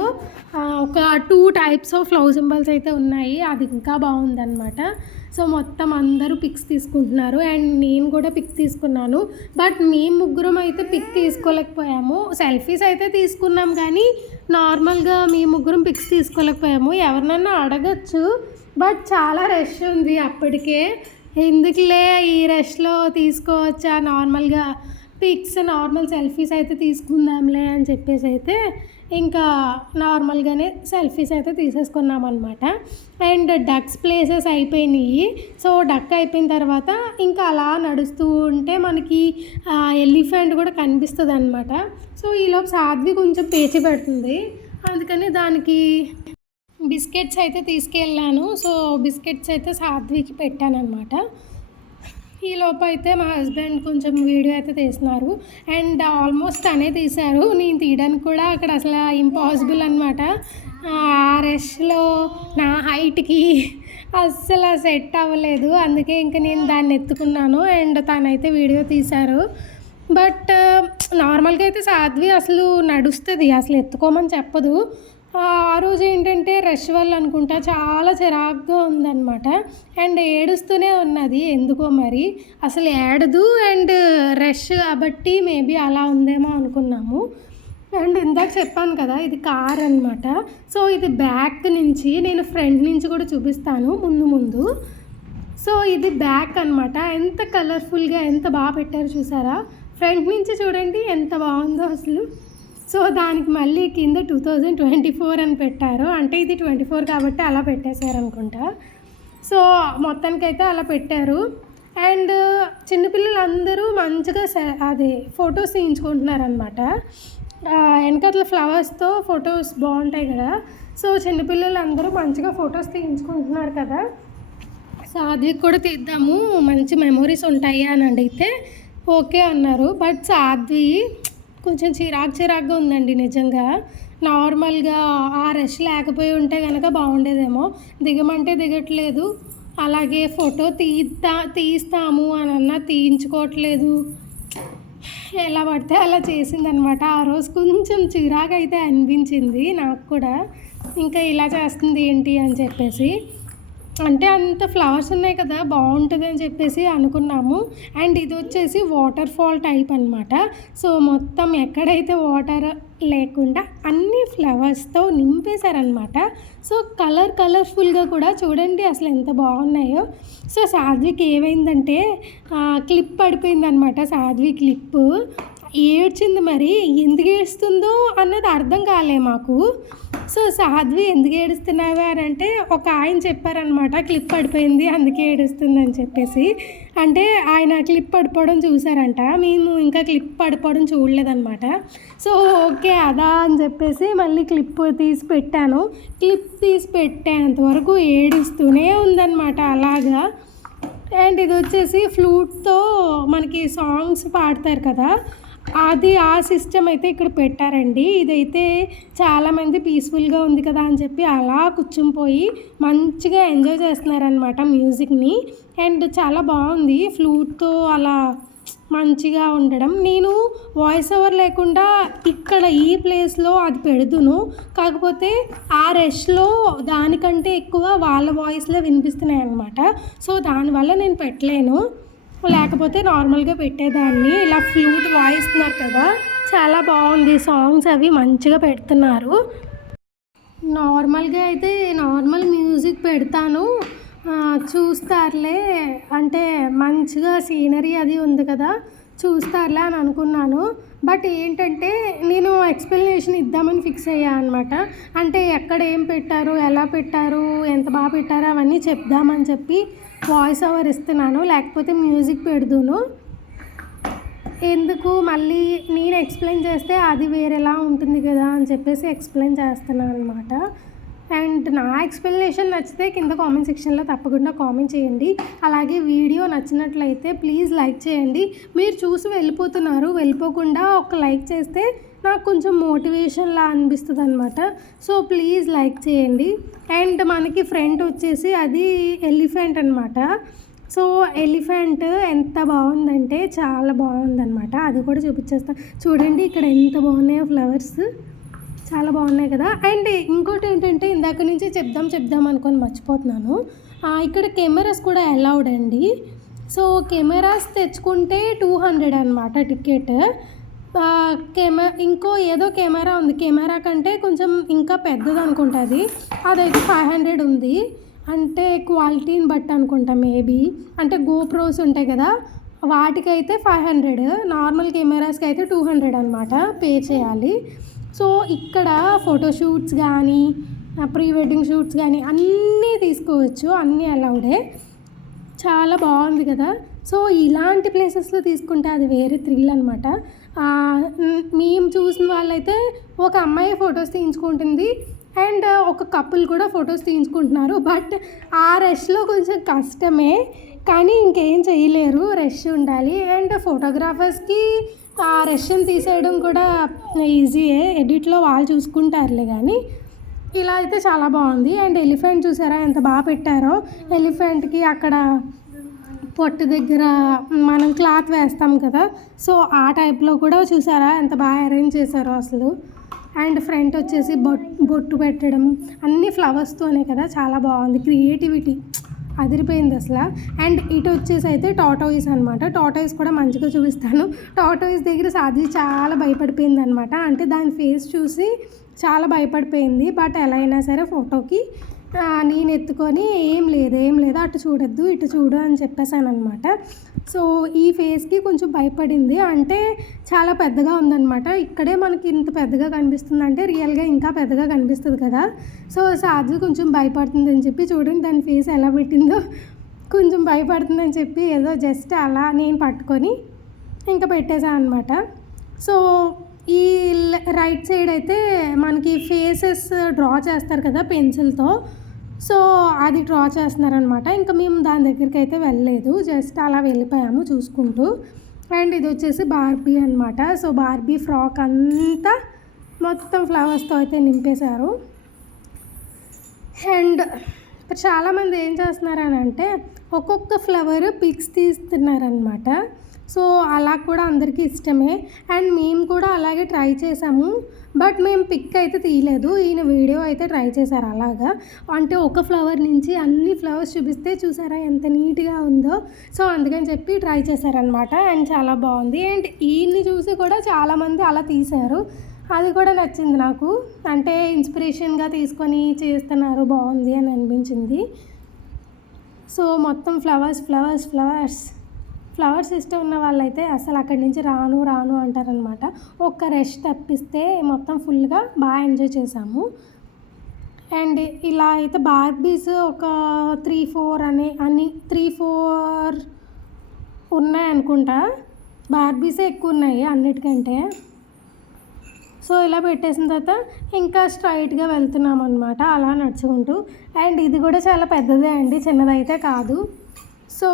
ఒక 2 టైప్స్ ఆఫ్ లవ్ సింబల్స్ అయితే ఉన్నాయి, అది ఇంకా బాగుందన్నమాట. సో మొత్తం అందరూ పిక్స్ తీసుకుంటున్నారు అండ్ నేను కూడా పిక్ తీసుకున్నాను. బట్ మేము ముగ్గురం అయితే పిక్ తీసుకోలేకపోయాము. సెల్ఫీస్ అయితే తీసుకున్నాం కానీ నార్మల్గా మేము ముగ్గురం పిక్స్ తీసుకోలేకపోయాము. ఎవరినన్నా అడగచ్చు, బట్ చాలా రష్ ఉంది అప్పటికే. ఎందుకులే ఈ రష్లో తీసుకోవచ్చా, నార్మల్గా పిక్స్ నార్మల్ సెల్ఫీస్ అయితే తీసుకుందాంలే అని చెప్పేసి అయితే ఇంకా నార్మల్గానే సెల్ఫీస్ అయితే తీసేసుకున్నాం అనమాట. అండ్ డక్స్ ప్లేసెస్ అయిపోయినాయి. సో డక్ అయిపోయిన తర్వాత ఇంకా అలా నడుస్తూ ఉంటే మనకి ఎలిఫెంట్ కూడా కనిపిస్తుంది అనమాట. సో ఈలోపు సాధ్వి కొంచెం పేచి పెడుతుంది, అందుకని దానికి బిస్కెట్స్ అయితే తీసుకెళ్ళాను. సో బిస్కెట్స్ అయితే సాధ్వికి పెట్టాను అనమాట. ఈ లోపు అయితే మా హస్బెండ్ కొంచెం వీడియో అయితే తీస్తున్నారు అండ్ ఆల్మోస్ట్ తనే తీశారు, నేను తీయడానికి కూడా అక్కడ అసలు ఇంపాసిబుల్ అనమాట. ఆ రష్లో నా హైట్కి అస్సలు సెట్ అవ్వలేదు, అందుకే ఇంకా నేను దాన్ని ఎత్తుకున్నాను అండ్ తనైతే వీడియో తీశారు. బట్ నార్మల్గా అయితే సాధ్వి అసలు నడుస్తుంది, అసలు ఎత్తుకోమని చెప్పదు. ఆ రోజు ఏంటంటే రష్ వల్ల అనుకుంటా చాలా చిరాగ్గా ఉందన్నమాట అండ్ ఏడుస్తూనే ఉన్నది ఎందుకో మరి, అసలు ఏడదు అండ్ రష్ కాబట్టి మేబీ అలా ఉందేమో అనుకున్నాము. అండ్ ఇందాక చెప్పాను కదా ఇది కార్ అనమాట. సో ఇది బ్యాక్ నుంచి, నేను ఫ్రంట్ నుంచి కూడా చూపిస్తాను ముందు. సో ఇది బ్యాక్ అనమాట, ఎంత కలర్ఫుల్గా ఎంత బాగా పెట్టారు చూసారా. ఫ్రంట్ నుంచి చూడండి ఎంత బాగుందో అసలు. సో దానికి మళ్ళీ కింద 2024 అని పెట్టారు, అంటే ఇది 24 కాబట్టి అలా పెట్టేశారు అనుకుంటా. సో మొత్తానికైతే అలా పెట్టారు అండ్ చిన్నపిల్లలందరూ మంచిగా అదే ఫొటోస్ తీయించుకుంటున్నారనమాట. వెనకాతల ఫ్లవర్స్తో ఫొటోస్ బాగుంటాయి కదా. సో చిన్నపిల్లలు అందరూ మంచిగా ఫొటోస్ తీయించుకుంటున్నారు కదా. సాధ్వికి కూడా తీద్దాము, మంచి మెమొరీస్ ఉంటాయి అని అడిగితే ఓకే అన్నారు. బట్ సాధ్వి కొంచెం చిరాకుగా ఉందండి నిజంగా. నార్మల్గా ఆ రష్ లేకపోయి ఉంటే కనుక బాగుండేదేమో. దిగమంటే దిగట్లేదు, అలాగే ఫోటో తీస్తాము అని అన్నా తీయించుకోవట్లేదు. ఎలా పడితే అలా చేసిందనమాట. ఆ రోజు కొంచెం చిరాకు అయితే అనిపించింది నాకు కూడా. ఇంకా ఇలా చేస్తుంది ఏంటి అని చెప్పేసి, అంటే అంత ఫ్లవర్స్ ఉన్నాయి కదా బాగుంటుంది అని చెప్పేసి అనుకున్నాము. అండ్ ఇది వచ్చేసి వాటర్ ఫాల్ టైప్ అనమాట. సో మొత్తం ఎక్కడైతే వాటర్ లేకుండా అన్ని ఫ్లవర్స్తో నింపేశారనమాట. సో కలర్ఫుల్గా కూడా చూడండి అసలు ఎంత బాగున్నాయో. సో సాధ్వికి ఏమైందంటే క్లిప్ పడిపోయిందనమాట. సాధ్వి క్లిప్ ఏడ్చింది. మరి ఎందుకు ఏడుస్తుందో అన్నది అర్థం కాలే మాకు. సో సాధ్వి ఎందుకు ఏడుస్తున్నావా అని అంటే ఒక ఆయన చెప్పారనమాట, క్లిప్ పడిపోయింది అందుకే ఏడుస్తుంది అని చెప్పేసి. అంటే ఆయన క్లిప్ పడిపోవడం చూసారంట, మేము ఇంకా క్లిప్ పడిపోవడం చూడలేదన్నమాట. సో ఓకే అదా అని చెప్పేసి మళ్ళీ క్లిప్ తీసి పెట్టాను. క్లిప్ తీసి పెట్టేంతవరకు ఏడుస్తూనే ఉందన్నమాట అలాగా. అండ్ ఇది వచ్చేసి ఫ్లూట్తో మనకి సాంగ్స్ పాడతారు కదా, అది ఆ సిస్టమ్ అయితే ఇక్కడ పెట్టారండి. ఇదైతే చాలామంది పీస్ఫుల్గా ఉంది కదా అని చెప్పి అలా కూర్చునిపోయి మంచిగా ఎంజాయ్ చేస్తున్నారనమాట మ్యూజిక్ని. అండ్ చాలా బాగుంది ఫ్లూట్తో అలా మంచిగా ఉండడం. నేను వాయిస్ ఓవర్ లేకుండా ఇక్కడ ఈ ప్లేస్లో అది పెడుతును, కాకపోతే ఆ రష్లో దానికంటే ఎక్కువ వాళ్ళ వాయిస్లో వినిపిస్తున్నాయి అన్నమాట. సో దానివల్ల నేను పెట్టలేను, లేకపోతే నార్మల్గా పెట్టేదాన్ని. ఇలా ఫ్లూట్ వాయిస్తున్నారు కదా, చాలా బాగుంది. సాంగ్స్ అవి మంచిగా పెడుతున్నారు. నార్మల్గా అయితే నార్మల్ మ్యూజిక్ పెడతాను, చూస్తారులే అంటే మంచిగా సీనరీ అది ఉంది కదా చూస్తారులే అని అనుకున్నాను. బట్ ఏంటంటే నేను ఎక్స్ప్లెనేషన్ ఇద్దామని ఫిక్స్ అయ్యా అనమాట. అంటే ఎక్కడ ఏం పెట్టారు, ఎలా పెట్టారు, ఎంత బాగా పెట్టారు అవన్నీ చెప్దామని చెప్పి వాయిస్ ఓవర్ ఇస్తున్నాను, లేకపోతే మ్యూజిక్ పెడుదును. ఎందుకు మళ్ళీ నేను ఎక్స్ప్లెయిన్ చేస్తే అది వేరేలా ఉంటుంది కదా అని చెప్పేసి ఎక్స్ప్లెయిన్ చేస్తున్నాను అనమాట. అండ్ నా ఎక్స్ప్లెనేషన్ నచ్చితే కింద కామెంట్ సెక్షన్లో తప్పకుండా కామెంట్ చేయండి. అలాగే వీడియో నచ్చినట్లయితే ప్లీజ్ లైక్ చేయండి. మీరు చూసి వెళ్ళిపోకుండా ఒక లైక్ చేస్తే నాకు కొంచెం మోటివేషన్లా అనిపిస్తుంది అనమాట. సో ప్లీజ్ లైక్ చేయండి. అండ్ మనకి ఫ్రంట్ వచ్చేసి అది ఎలిఫెంట్ అనమాట. సో ఎలిఫెంట్ ఎంత బాగుందంటే చాలా బాగుందన్నమాట. అది కూడా చూపించేస్తాను చూడండి. ఇక్కడ ఎంత బాగున్నాయో ఫ్లవర్స్, చాలా బాగున్నాయి కదా. అండ్ ఇంకోటి ఏంటంటే ఇందాక నుంచి చెప్దాం అనుకొని మర్చిపోతున్నాను, ఇక్కడ కెమెరాస్ కూడా అలౌడ్ అండి. సో కెమెరాస్ తెచ్చుకుంటే 200 అనమాట టికెట్. ఇంకో ఏదో కెమెరా ఉంది, కెమెరా కంటే కొంచెం ఇంకా పెద్దది అనుకుంటుంది, అదైతే 500 ఉంది. అంటే క్వాలిటీని బట్టి అనుకుంటా మేబీ. అంటే గోప్రోస్ ఉంటాయి కదా వాటికైతే 500, నార్మల్ కెమెరాస్కి అయితే 200 అనమాట పే చేయాలి. సో ఇక్కడ ఫోటోషూట్స్ కానీ ప్రీ వెడ్డింగ్ షూట్స్ కానీ అన్నీ తీసుకోవచ్చు, అన్నీ అలౌడే. చాలా బాగుంది కదా. సో ఇలాంటి ప్లేసెస్లో తీసుకుంటే అది వేరే థ్రిల్ అనమాట. మేము చూసిన వాళ్ళైతే ఒక అమ్మాయి ఫొటోస్ తీయించుకుంటుంది అండ్ ఒక కపుల్ కూడా ఫొటోస్ తీయించుకుంటున్నారు. బట్ ఆ రష్లో కొంచెం కష్టమే, కానీ ఇంకేం చేయలేరు, రష్ ఉండాలి. అండ్ ఫోటోగ్రాఫర్స్కి ఆ రష్ని తీసేయడం కూడా ఈజీయే, ఎడిట్లో వాళ్ళు చూసుకుంటారులే. కానీ ఇలా అయితే చాలా బాగుంది. అండ్ ఎలిఫెంట్ చూసారా ఎంత బాగా పెట్టారో. ఎలిఫెంట్కి అక్కడ పొట్టు దగ్గర మనం క్లాత్ వేస్తాం కదా, సో ఆ టైప్లో కూడా చూసారా ఎంత బాగా అరేంజ్ చేశారో అసలు. అండ్ ఫ్రంట్ వచ్చేసి బొట్టు పెట్టడం అన్ని ఫ్లవర్స్తోనే కదా, చాలా బాగుంది. క్రియేటివిటీ అదిరిపోయింది అసలు. అండ్ ఇటు వచ్చేసి అయితే టాటాయిస్ అనమాట. టాటాయిస్ కూడా మంచిగా చూపిస్తాను. టాటాయిస్ దగ్గర సాధ్వి చాలా భయపడిపోయింది అనమాట. అంటే దాని ఫేస్ చూసి చాలా భయపడిపోయింది. బట్ ఎలా అయినా సరే ఫోటోకి నేను ఎత్తుకొని ఏం లేదు అటు చూడొద్దు ఇటు చూడు అని చెప్పేసాను అనమాట. సో ఈ ఫేస్కి కొంచెం భయపడింది, అంటే చాలా పెద్దగా ఉందన్నమాట. ఇక్కడే మనకి ఇంత పెద్దగా కనిపిస్తుంది, అంటే రియల్గా ఇంకా పెద్దగా కనిపిస్తుంది కదా. సో సాధ్వి కొంచెం భయపడుతుంది అని చెప్పి చూడండి దాని ఫేస్ ఎలా పెట్టిందో. కొంచెం భయపడుతుందని చెప్పి ఏదో జస్ట్ అలా నేను పట్టుకొని ఇంకా పెట్టేశాను అనమాట. సో రైట్ సైడ్ అయితే మనకి ఫేసెస్ డ్రా చేస్తారు కదా పెన్సిల్తో, సో అది డ్రా చేస్తున్నారనమాట. ఇంకా మేము దాని దగ్గరికి అయితే వెళ్ళలేదు, జస్ట్ అలా వెళ్ళిపోయాము చూసుకుంటూ. అండ్ ఇది వచ్చేసి బార్బీ అనమాట. సో బార్బీ ఫ్రాక్ అంతా మొత్తం ఫ్లవర్స్తో అయితే నింపేశారు. అండ్ చాలామంది ఏం చేస్తున్నారని అంటే ఒక్కొక్క ఫ్లవర్ పిక్స్ తీస్తున్నారనమాట. సో అలా కూడా అందరికీ ఇష్టమే. అండ్ మేము కూడా అలాగే ట్రై చేసాము, బట్ మేము పిక్ అయితే తీయలేదు. ఈయన వీడియో అయితే ట్రై చేశారు అలాగా, అంటే ఒక ఫ్లవర్ నుంచి అన్ని ఫ్లవర్స్ చూపిస్తే చూసారా ఎంత నీట్గా ఉందో. సో అందుకని చెప్పి ట్రై చేశారనమాట. అండ్ చాలా బాగుంది. అండ్ ఈయన్ని చూసి కూడా చాలామంది అలా తీశారు, అది కూడా నచ్చింది నాకు. అంటే ఇన్స్పిరేషన్గా తీసుకొని చేస్తున్నారు, బాగుంది అని అనిపించింది. సో మొత్తం ఫ్లవర్స్ ఫ్లవర్స్ ఫ్లవర్స్ ఫ్లవర్స్ ఇష్టం ఉన్న వాళ్ళైతే అసలు అక్కడి నుంచి రాను రాను అంటారనమాట. ఒక్క రెస్ట్ తప్పిస్తే మొత్తం ఫుల్గా బాగా ఎంజాయ్ చేసాము. అండ్ ఇలా అయితే బార్బీస్ ఒక 3-4 అన్ని 3-4 ఉన్నాయి అనుకుంటా. బార్బీసే ఎక్కువ ఉన్నాయి అన్నిటికంటే. సో ఇలా పెట్టేసిన తర్వాత ఇంకా స్ట్రైట్గా వెళ్తున్నాం అనమాట అలా నడుచుకుంటూ. అండ్ ఇది కూడా చాలా పెద్దదే అండి, చిన్నదైతే కాదు. సో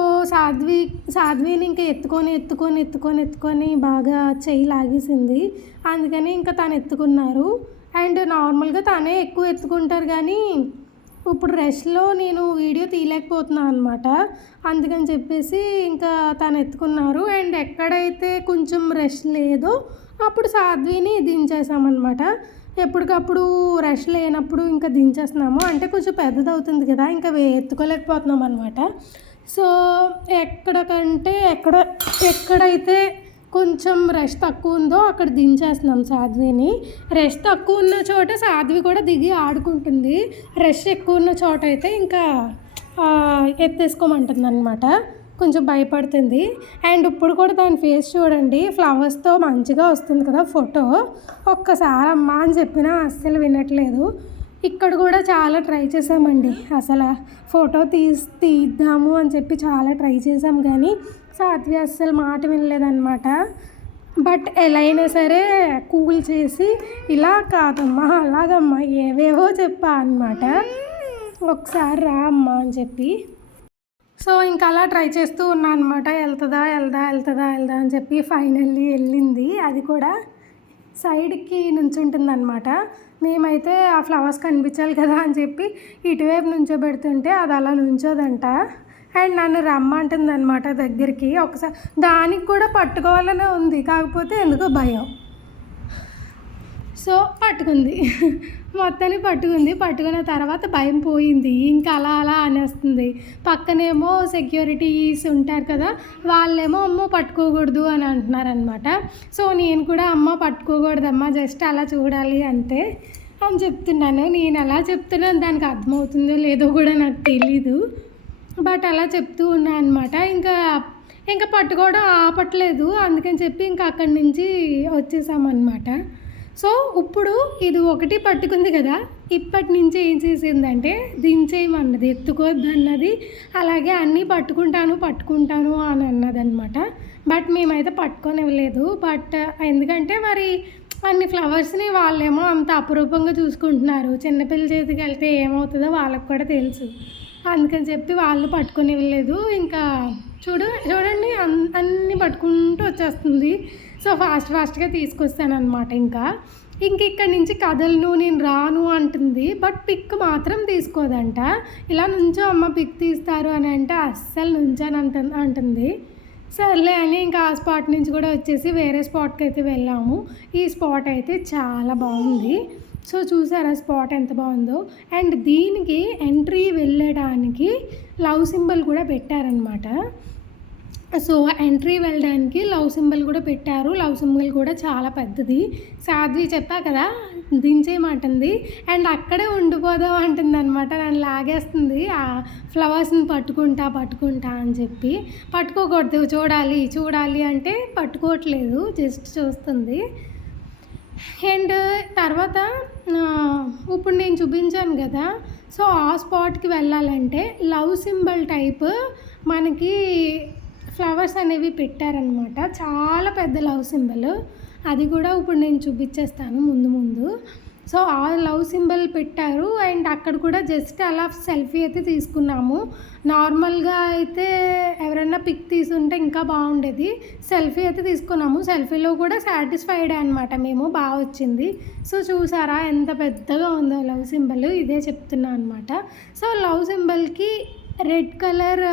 సాధ్విని ఇంకా ఎత్తుకొని బాగా చెయ్యి లాగేసింది, అందుకని ఇంకా తను ఎత్తుకున్నారు. అండ్ నార్మల్గా తనే ఎక్కువ ఎత్తుకుంటారు, కానీ ఇప్పుడు రెస్ట్లో నేను వీడియో తీయలేకపోతున్నాను అనమాట, అందుకని చెప్పేసి ఇంకా తను ఎత్తుకున్నారు. అండ్ ఎక్కడైతే కొంచెం రెస్ట్ లేదో అప్పుడు సాధ్విని దించేసామన్నమాట. ఎప్పటికప్పుడు రెస్ట్ లేనప్పుడు ఇంకా దించేస్తున్నాము, అంటే కొంచెం పెద్దది అవుతుంది కదా, ఇంకా ఎత్తుకోలేకపోతున్నాం అనమాట. సో ఎక్కడైతే కొంచెం రెస్ట్ తక్కువ ఉందో అక్కడ దించేస్తున్నాం సాధ్విని. రెస్ట్ తక్కువ ఉన్న చోట సాధ్వి కూడా దిగి ఆడుకుంటుంది, రెస్ట్ ఎక్కువ ఉన్న చోట అయితే ఇంకా ఎత్తేసుకోమంటుంది అనమాట, కొంచెం భయపడుతుంది. అండ్ ఇప్పుడు కూడా దాని ఫేస్ చూడండి, ఫ్లవర్స్తో మంచిగా వస్తుంది కదా ఫోటో. ఒక్కసారి అమ్మా అని చెప్పినా అస్సలు వినట్లేదు. ఇక్కడ కూడా చాలా ట్రై చేసామండి, అసలు ఫోటో తీద్దాము అని చెప్పి చాలా ట్రై చేసాం, కానీ సాధ్వి అస్సలు మాట వినలేదన్నమాట. బట్ ఎలా అయినా సరే కూల్ చేసి ఇలా కాదమ్మా అలాగమ్మా ఏవేవో చెప్పా అనమాట, ఒకసారి రా అమ్మా అని చెప్పి. సో ఇంకా అలా ట్రై చేస్తూ ఉన్నా అనమాట, వెళ్తుందా అని చెప్పి ఫైనల్లీ వెళ్ళింది. అది కూడా సైడ్కి నుంచుంటుందన్నమాట. మేమైతే ఆ ఫ్లవర్స్ కనిపించాలి కదా అని చెప్పి ఇటువైపు నుంచోబెడుతుంటే అది అలా నుంచోదంట. అండ్ నన్ను రమ్మంటుంది అనమాట దగ్గరికి. ఒకసారి దానికి కూడా పట్టుకోవాలనే ఉంది, కాకపోతే ఎందుకో భయం. సో మొత్తాన్ని పట్టుకున్న తర్వాత భయం పోయింది. ఇంకా అలా అనేస్తుంది. పక్కనేమో సెక్యూరిటీస్ ఉంటారు కదా, వాళ్ళేమో అమ్మో పట్టుకోకూడదు అని అంటున్నారనమాట. సో నేను కూడా అమ్మ పట్టుకోకూడదమ్మా, జస్ట్ అలా చూడాలి అంతే అని చెప్తున్నాను. నేను ఎలా చెప్తున్నాను దానికి అర్థమవుతుందో లేదో కూడా నాకు తెలీదు, బట్ అలా చెప్తూ ఉన్నా అనమాట. ఇంకా పట్టుకోవడం ఆపట్లేదు, అందుకని చెప్పి ఇంకా అక్కడి నుంచి వచ్చేసామన్నమాట. సో ఇప్పుడు ఇది ఒకటి పట్టుకుంది కదా, ఇప్పటి నుంచి ఏం చేసిందంటే దించేయమన్నది, ఎత్తుకోవద్దు అన్నది, అలాగే అన్నీ పట్టుకుంటాను అని అన్నదన్నమాట. బట్ మేమైతే పట్టుకోనివ్వలేదు. బట్ ఎందుకంటే మరి అన్ని ఫ్లవర్స్ని వాళ్ళేమో అంత అపురూపంగా చూసుకుంటున్నారు, చిన్నపిల్ల చేతికి వెళ్తే ఏమవుతుందో వాళ్ళకి కూడా తెలుసు, అందుకని చెప్పి వాళ్ళు పట్టుకోనివ్వలేదు. ఇంకా చూడండి అన్నీ పట్టుకుంటూ వచ్చేస్తుంది. సో ఫాస్ట్గా తీసుకొస్తాను అనమాట. ఇంకా ఇక్కడి నుంచి కదలను, నేను రాను అంటుంది, బట్ పిక్ మాత్రం తీసుకోదంట. ఇలా నుంచో అమ్మ పిక్ తీస్తారు అని అంటే అస్సలు నుంచని అంటుంది. సర్లే అని ఇంకా ఆ స్పాట్ నుంచి కూడా వచ్చేసి వేరే స్పాట్కి అయితే వెళ్ళాము. ఈ స్పాట్ అయితే చాలా బాగుంది. సో చూసారా స్పాట్ ఎంత బాగుందో. అండ్ దీనికి ఎంట్రీ వెళ్ళడానికి లవ్ సింబల్ కూడా పెట్టారనమాట. సో ఎంట్రీ వెళ్ళడానికి లవ్ సింబల్ కూడా పెట్టారు. లవ్ సింబల్ కూడా చాలా పెద్దది. సాధ్వి చెప్పా కదా దించేయమంటుంది, అండ్ అక్కడే ఉండిపోదాం అంటుంది అనమాట. నన్ను లాగేస్తుంది ఆ ఫ్లవర్స్ని పట్టుకుంటా అని చెప్పి. పట్టుకోకూడదు, చూడాలి అంటే పట్టుకోవట్లేదు, జస్ట్ చూస్తుంది. అండ్ తర్వాత ఇప్పుడు నేను చూపించాను కదా, సో ఆ స్పాట్కి వెళ్ళాలంటే లవ్ సింబల్ టైప్ మనకి ఫ్లవర్స్ అనేవి పెట్టారనమాట. చాలా పెద్ద లవ్ సింబల్, అది కూడా ఇప్పుడు నేను చూపించేస్తాను ముందు ముందు. సో ఆ లవ్ సింబల్ పెట్టారు అండ్ అక్కడ కూడా జస్ట్ అలా సెల్ఫీ అయితే తీసుకున్నాము. నార్మల్గా అయితే ఎవరైనా పిక్ తీసుంటే ఇంకా బాగుండేది. సెల్ఫీ అయితే తీసుకున్నాము. సెల్ఫీలో కూడా సాటిస్ఫైడ్ అనమాట మేము, బాగా వచ్చింది. సో చూసారా ఎంత పెద్దగా ఉందో లవ్ సింబల్, ఇదే చెప్తున్నా అనమాట. సో లవ్ సింబల్కి రెడ్ కలర్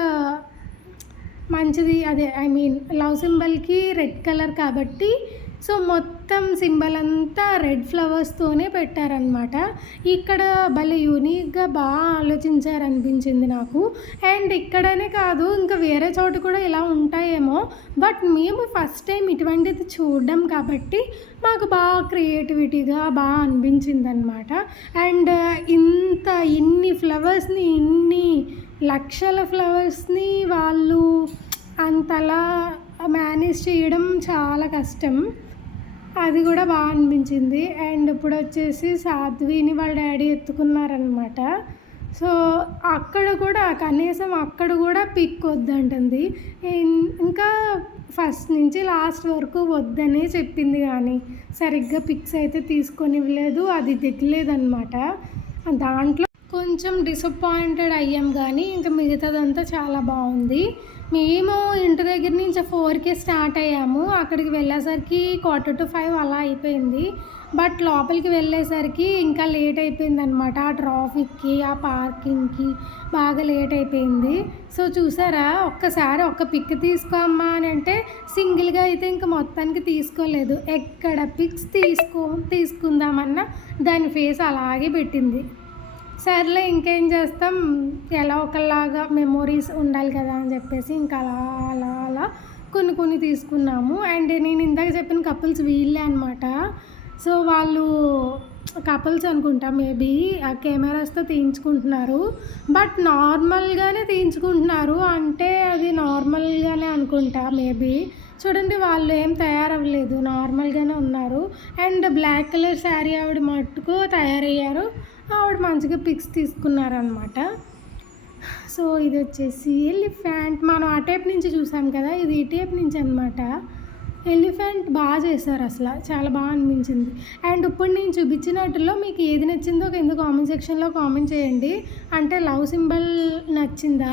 మంచిది, అదే ఐ మీన్ లవ్ సింబల్కి రెడ్ కలర్ కాబట్టి సో మొత్తం సింబల్ అంతా రెడ్ ఫ్లవర్స్తోనే పెట్టారనమాట. ఇక్కడ భలే యూనిక్గా బాగా ఆలోచించారనిపించింది నాకు. అండ్ ఇక్కడనే కాదు, ఇంకా వేరే చోట కూడా ఇలా ఉంటాయేమో, బట్ మేము ఫస్ట్ టైం ఇటువంటిది చూడడం కాబట్టి మాకు బాగా క్రియేటివిటీగా బాగా అనిపించింది అనమాట. అండ్ ఇన్ని ఫ్లవర్స్ని, ఇన్ని లక్షల ఫ్లవర్స్ని వాళ్ళు అంతలా మేనేజ్ చేయడం చాలా కష్టం. అది కూడా బాగా అనిపించింది. అండ్ ఇప్పుడు వచ్చేసి సాధ్విని వాళ్ళ డాడీ ఎత్తుకున్నారనమాట. సో అక్కడ కూడా కనీసం అక్కడ కూడా పిక్ వద్దంటుంది. ఇంకా ఫస్ట్ నుంచి లాస్ట్ వరకు వద్దనే చెప్పింది, కానీ సరిగ్గా పిక్స్ అయితే తీసుకొనివ్వలేదు, అది దిగలేదన్నమాట. దాంట్లో కొంచెం డిసప్పాయింటెడ్ అయ్యాం, కానీ ఇంకా మిగతాదంతా చాలా బాగుంది. మేము ఇంటి దగ్గర నుంచి 4కి స్టార్ట్ అయ్యాము. అక్కడికి వెళ్ళేసరికి 4:45 అలా అయిపోయింది. బట్ లోపలికి వెళ్ళేసరికి ఇంకా లేట్ అయిపోయింది అనమాట. ఆ ట్రాఫిక్కి, ఆ పార్కింగ్కి బాగా లేట్ అయిపోయింది. సో చూసారా, ఒక్కసారి ఒక్క పిక్ తీసుకోమ్మా అని అంటే సింగిల్గా అయితే ఇంకా మొత్తానికి తీసుకోలేదు. ఎక్కడ పిక్స్ తీసుకుందామన్నా దాని ఫేస్ అలాగే పెట్టింది. సర్లే ఇంకేం చేస్తాం, ఎలా ఒకలాగా మెమొరీస్ ఉండాలి కదా అని చెప్పేసి ఇంకా అలా అలా అలా కొన్ని తీసుకున్నాము. అండ్ నేను ఇందాక చెప్పిన కపుల్స్ వీళ్ళే అనమాట. సో వాళ్ళు కపుల్స్ అనుకుంటా, మేబీ ఆ కెమెరాస్తో తీయించుకుంటున్నారు. బట్ నార్మల్గానే తీయించుకుంటున్నారు, అంటే అది నార్మల్గానే అనుకుంటా మేబీ. చూడండి, వాళ్ళు ఏం తయారవ్వలేదు, నార్మల్గానే ఉన్నారు. అండ్ బ్లాక్ కలర్ శారీ ఆవిడ మట్టుకు తయారయ్యారు, ఆవిడ మంచిగా పిక్స్ తీసుకున్నారనమాట. సో ఇది వచ్చేసి ఎలిఫెంట్, మనం ఆ టైప్ నుంచి చూసాం కదా, ఇది ఈ టైప్ నుంచి అనమాట. ఎలిఫెంట్ బాగా చేశారు, అసలు చాలా బాగా అనిపించింది. అండ్ ఇప్పుడు నేను చూపించినట్టులో మీకు ఏది నచ్చిందో కింద కామెంట్ సెక్షన్లో కామెంట్ చేయండి. అంటే లవ్ సింబల్ నచ్చిందా,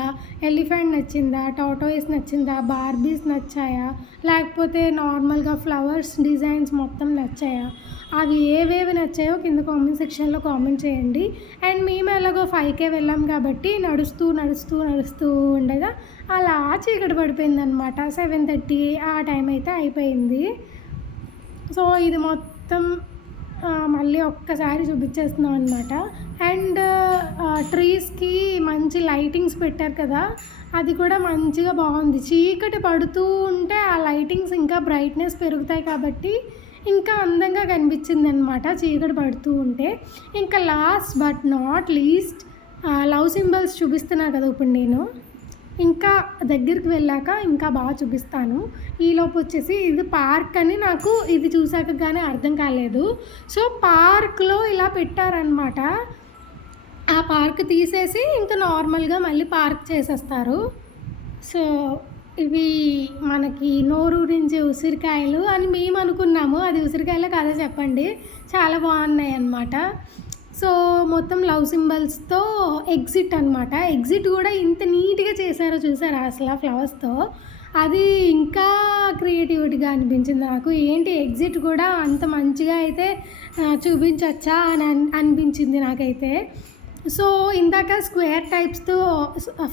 ఎలిఫెంట్ నచ్చిందా, టార్టాయిస్ నచ్చిందా, బార్బీస్ నచ్చాయా, లేకపోతే నార్మల్గా ఫ్లవర్స్ డిజైన్స్ మొత్తం నచ్చాయా, అవి ఏవేవి నచ్చాయో కింద కామెంట్ సెక్షన్లో కామెంట్ చేయండి. అండ్ మేము ఎలాగో 5K వెళ్ళాం కాబట్టి నడుస్తూ ఉండగా అలా చీకటి పడిపోయింది అనమాట. 7:30 ఆ టైం అయితే అయిపోయింది. సో ఇది మొత్తం మళ్ళీ ఒక్కసారి చూపించేస్తున్నాం అనమాట. అండ్ ట్రీస్కి మంచి లైటింగ్స్ పెట్టారు కదా, అది కూడా మంచిగా బాగుంది. చీకటి పడుతూ ఉంటే ఆ లైటింగ్స్ ఇంకా బ్రైట్నెస్ పెరుగుతాయి కాబట్టి ఇంకా అందంగా కనిపించింది అనమాట చీకటి పడుతూ ఉంటే. ఇంకా last but not least love symbols చూపిస్తున్నా కదా ఇప్పుడు నేను, ఇంకా దగ్గరికి వెళ్ళాక ఇంకా బాగా చూపిస్తాను. ఈలోపు వచ్చేసి ఇది పార్క్ అని నాకు ఇది చూసాక కానీ అర్థం కాలేదు. సో పార్క్లో ఇలా పెట్టారనమాట. ఆ పార్క్ తీసేసి ఇంకా నార్మల్గా మళ్ళీ పార్క్ చేసేస్తారు. సో ఇవి మనకి నోరూరించే ఉసిరికాయలు అని మేము అనుకున్నాము, అది ఉసిరికాయలు కాదో చెప్పండి. చాలా బాగున్నాయి అన్నమాట. సో మొత్తం లవ్ సింబల్స్తో ఎగ్జిట్ అనమాట. ఎగ్జిట్ కూడా ఇంత నీట్గా చేశారో చూసారా అసలు ఫ్లవర్స్తో, అది ఇంకా క్రియేటివిటీగా అనిపించింది నాకు. ఏంటి ఎగ్జిట్ కూడా అంత మంచిగా అయితే చూపించవచ్చా అని అనిపించింది నాకైతే. సో ఇందాక స్క్వేర్ టైప్స్తో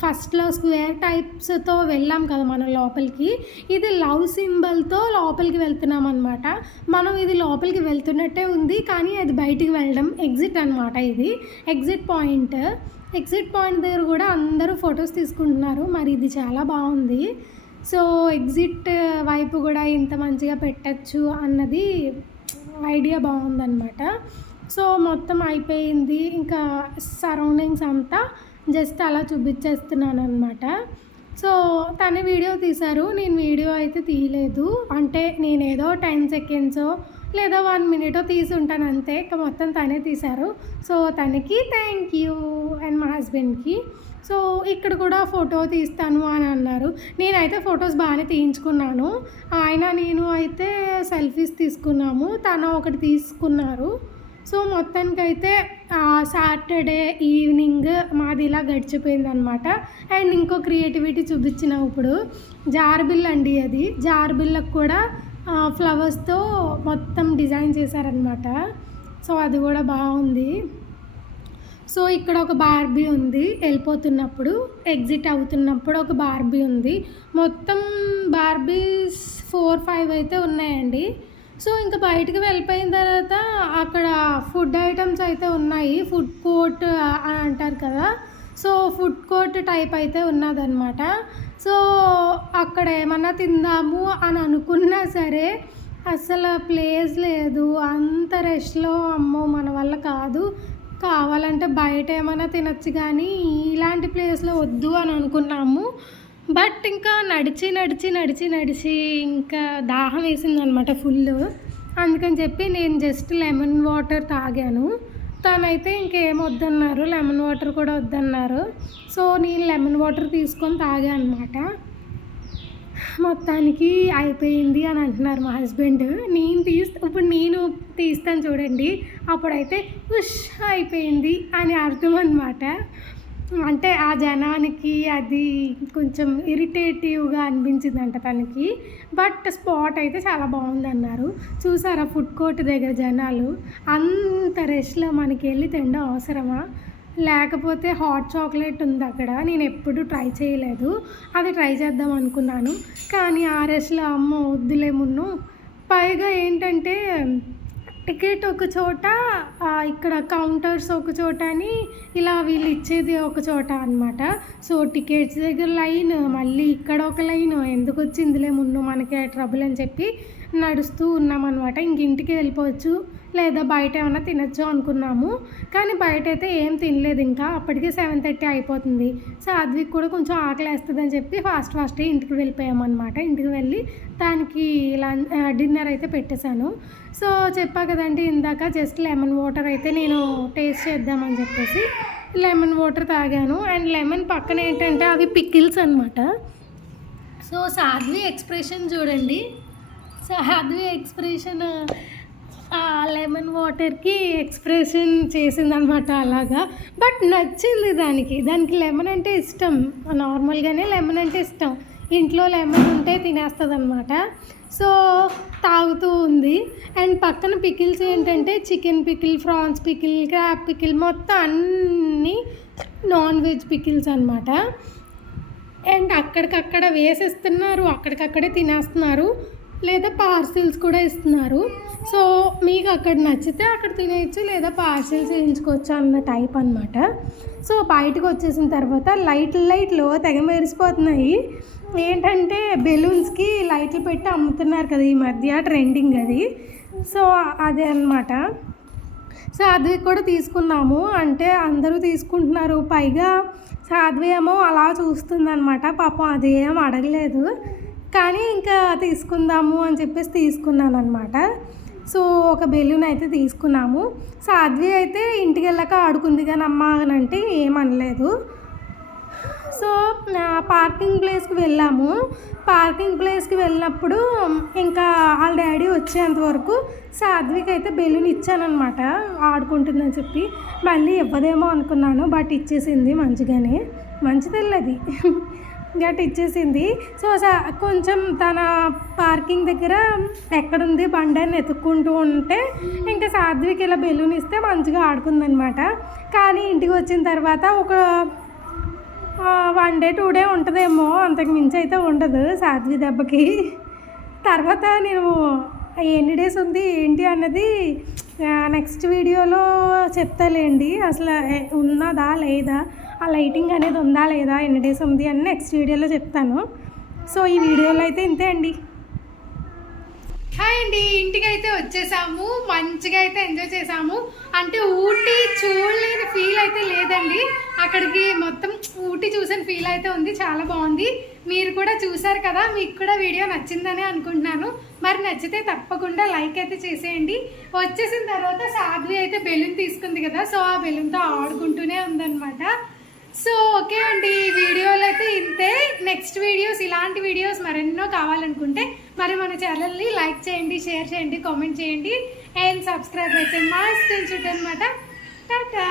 ఫస్ట్లో స్క్వేర్ టైప్స్తో వెళ్ళాం కదా మనం లోపలికి, ఇది లవ్ సింబల్తో లోపలికి వెళ్తున్నాం అనమాట. మనం ఇది లోపలికి వెళ్తున్నట్టే ఉంది, కానీ అది బయటికి వెళ్ళడం ఎగ్జిట్ అనమాట. ఇది ఎగ్జిట్ పాయింట్ దగ్గర కూడా అందరూ ఫొటోస్ తీసుకుంటున్నారు. మరి ఇది చాలా బాగుంది. సో ఎగ్జిట్ వైపు కూడా ఇంత మంచిగా పెట్టచ్చు అన్నది ఐడియా బాగుందన్నమాట. సో మొత్తం అయిపోయింది, ఇంకా సరౌండింగ్స్ అంతా జస్ట్ అలా చూపించేస్తున్నాను అనమాట. సో తనే వీడియో తీశారు, నేను వీడియో అయితే తీయలేదు. అంటే నేనేదో 10 సెకండ్సో లేదా 1 మినిటో తీసి ఉంటాను అంతే. ఇంకా మొత్తం తనే తీశారు. సో తనకి థ్యాంక్ యూ అండ్ మా హస్బెండ్కి. సో ఇక్కడ కూడా ఫోటో తీస్తాను అని అన్నారు. నేనైతే ఫొటోస్ బాగానే తీయించుకున్నాను. ఆయన నేను అయితే సెల్ఫీస్ తీసుకున్నాము. తను ఒకటి తీసుకున్నారు. సో మొత్తానికైతే సాటర్డే ఈవినింగ్ మాది ఇలా గడిచిపోయిందనమాట. అండ్ ఇంకో క్రియేటివిటీ చూపించిన ఇప్పుడు జార్బిల్ అండి. అది జార్బిల్లకు కూడా ఫ్లవర్స్తో మొత్తం డిజైన్ చేశారనమాట. సో అది కూడా బాగుంది. సో ఇక్కడ ఒక బార్బీ ఉంది. వెళ్ళిపోతున్నప్పుడు ఎగ్జిట్ అవుతున్నప్పుడు ఒక బార్బీ ఉంది. మొత్తం బార్బీస్ 4-5 అయితే ఉన్నాయండి. సో ఇంకా బయటకు వెళ్ళిపోయిన తర్వాత అక్కడ ఫుడ్ ఐటమ్స్ అయితే ఉన్నాయి. ఫుడ్ కోర్ట్ అని అంటారు కదా, సో ఫుడ్ కోర్ట్ టైప్ అయితే ఉన్నదన్నమాట. సో అక్కడ ఏమన్నా తిందాము అని అనుకున్నా సరే అసలు ప్లేస్ లేదు. అంత రష్లో అమ్మో మన వల్ల కాదు. కావాలంటే బయట ఏమైనా తినచ్చు కానీ ఇలాంటి ప్లేస్లో వద్దు అని అనుకున్నాము. బట్ ఇంకా నడిచి ఇంకా దాహం వేసిందనమాట ఫుల్. అందుకని చెప్పి నేను జస్ట్ లెమన్ వాటర్ తాగాను. తనైతే ఇంకేం వద్దన్నారు, లెమన్ వాటర్ కూడా వద్దన్నారు. సో నేను లెమన్ వాటర్ తీసుకొని తాగాను అనమాట. మొత్తానికి అయిపోయింది అని అంటున్నారు మా హస్బెండ్. ఇప్పుడు నేను తీస్తాను చూడండి, అప్పుడైతే ఉష్ అయిపోయింది అని అర్థం అనమాట. అంటే ఆ జనానికి అది కొంచెం ఇరిటేటివ్గా అనిపించిందంట తనకి. బట్ స్పాట్ అయితే చాలా బాగుందన్నారు. చూసారా ఫుడ్ కోర్ట్ దగ్గర జనాలు అంత రష్లో మనకి వెళ్ళి తినడం అవసరమా? లేకపోతే హాట్ చాక్లెట్ ఉంది అక్కడ, నేను ఎప్పుడు ట్రై చేయలేదు, అది ట్రై చేద్దాం అనుకున్నాను. కానీ ఆ రష్లో అమ్మ వద్దులేమున్ను. పైగా ఏంటంటే టికెట్ ఒక చోట, ఇక్కడ కౌంటర్స్ ఒక చోట అని ఇలా వీళ్ళు ఇచ్చేది ఒక చోట అనమాట. సో టికెట్స్ దగ్గర లైన్, మళ్ళీ ఇక్కడ ఒక లైన్, ఎందుకు వచ్చిందిలే ముందు మనకే ట్రబుల్ అని చెప్పి నడుస్తూ ఉన్నామన్నమాట. ఇంక ఇంటికి వెళ్ళిపోవచ్చు లేదా బయట ఏమైనా తినచ్చు అనుకున్నాము. కానీ బయట అయితే ఏం తినలేదు. ఇంకా అప్పటికే 7:30 అయిపోతుంది. సో అద్విక్ కూడా కొంచెం ఆకలి వేస్తుందని చెప్పి ఫాస్ట్గా ఇంటికి వెళ్ళిపోయామన్నమాట. ఇంటికి వెళ్ళి దానికి డిన్నర్ అయితే పెట్టేశాను. సో చెప్పా కదండి ఇందాక, జస్ట్ లెమన్ వాటర్ అయితే నేను టేస్ట్ చేద్దామని చెప్పేసి లెమన్ వాటర్ తాగాను. అండ్ లెమన్ పక్కన ఏంటంటే అవి పికిల్స్ అనమాట. సో సాధ్వి ఎక్స్ప్రెషన్ చూడండి. సాధ్వి ఎక్స్ప్రెషన్ లెమన్ వాటర్కి ఎక్స్ప్రెషన్ చేసిందనమాట అలాగా. బట్ నచ్చింది దానికి లెమన్ అంటే ఇష్టం. నార్మల్గానే లెమన్ అంటే ఇష్టం. ఇంట్లో లెమన్ ఉంటే తినేస్తుంది అనమాట. సో తాగుతూ ఉంది. అండ్ పక్కన పికిల్స్ ఏంటంటే chicken pickle, prawns pickle, crab pickle, మొత్తం అన్నీ నాన్ వెజ్ పికిల్స్ అనమాట. అండ్ అక్కడికక్కడ వేసేస్తున్నారు, అక్కడికక్కడే తినేస్తున్నారు, లేదా పార్సిల్స్ కూడా ఇస్తున్నారు. సో మీకు అక్కడ నచ్చితే అక్కడ తినేయచ్చు, లేదా పార్సిల్స్ వేయించుకోవచ్చు అన్న టైప్ అనమాట. సో బయటకు వచ్చేసిన తర్వాత లైట్లు తెగ మెరిసిపోతున్నాయి. ఏంటంటే బెలూన్స్కి లైట్లు పెట్టి అమ్ముతున్నారు కదా ఈ మధ్య, ట్రెండింగ్ అది. సో అదే అనమాట. సాధ్వి కూడా తీసుకున్నాము. అంటే అందరూ తీసుకుంటున్నారు. పైగా సాధ్వి ఏమో అలా చూస్తుందన్నమాట. పాపం అది ఏం అడగలేదు, కానీ ఇంకా తీసుకుందాము అని చెప్పేసి తీసుకున్నాను అనమాట. సో ఒక బెలూన్ అయితే తీసుకున్నాము. సాధ్వి అయితే ఇంటికి వెళ్ళాక ఆడుకుంది కానీ అమ్మ అని అంటే ఏమనలేదు. సో పార్కింగ్ ప్లేస్కి వెళ్ళాము. పార్కింగ్ ప్లేస్కి వెళ్ళినప్పుడు ఇంకా వాళ్ళ డాడీ వచ్చేంత వరకు సాధ్వికి అయితే బెలూన్ ఇచ్చానమాట ఆడుకుంటుందని చెప్పి. మళ్ళీ ఇవ్వదేమో అనుకున్నాను, బట్ ఇచ్చేసింది మంచిగానే. మంచిదల్లది గట్ ఇచ్చేసింది. సో కొంచెం తన పార్కింగ్ దగ్గర ఎక్కడుంది బండి అని ఎత్తుక్కుంటూ ఉంటే ఇంకా సాధ్వికి ఇలా బెలూన్ ఇస్తే మంచిగా ఆడుకుందనమాట. కానీ ఇంటికి వచ్చిన తర్వాత ఒక 1 day 2 day ఉంటుందేమో, అంతకు మించి అయితే ఉండదు సాధ్వి దెబ్బకి. తర్వాత నేను ఎన్ని డేస్ ఉంది ఏంటి అన్నది నెక్స్ట్ వీడియోలో చెప్తాలేండి. అసలు ఉన్నదా లేదా, ఆ లైటింగ్ అనేది ఉందా లేదా, ఎన్ని డేస్ ఉంది అని నెక్స్ట్ వీడియోలో చెప్తాను. సో ఈ వీడియోలో అయితే ఇంతే అండి. హాయ్ అండి, ఇంటికి అయితే వచ్చేసాము. మంచిగా అయితే ఎంజాయ్ చేసాము. అంటే ఊటీ చూడలేని ఫీల్ అయితే లేదండి. అక్కడికి మొత్తం ఊటీ చూసిన ఫీల్ అయితే ఉంది. చాలా బాగుంది. మీరు కూడా చూసారు కదా, మీకు కూడా వీడియో నచ్చిందని అనుకుంటున్నాను. మరి నచ్చితే తప్పకుండా లైక్ అయితే చేసేయండి. వచ్చేసిన తర్వాత సాధ్వి అయితే బెలూన్ తీసుకుంది కదా, సో ఆ బెలూన్తో ఆడుకుంటూనే ఉందన్నమాట. సో ఓకే అండి, ఈ వీడియోలో అయితే ఇంతే. నెక్స్ట్ వీడియోస్, ఇలాంటి వీడియోస్ మరెన్నో కావాలనుకుంటే మరి మన ఛానల్ని లైక్ చేయండి, షేర్ చేయండి, కామెంట్ చేయండి అండ్ సబ్స్క్రైబ్ అయితే మస్ట్ అనమాట. టాటా.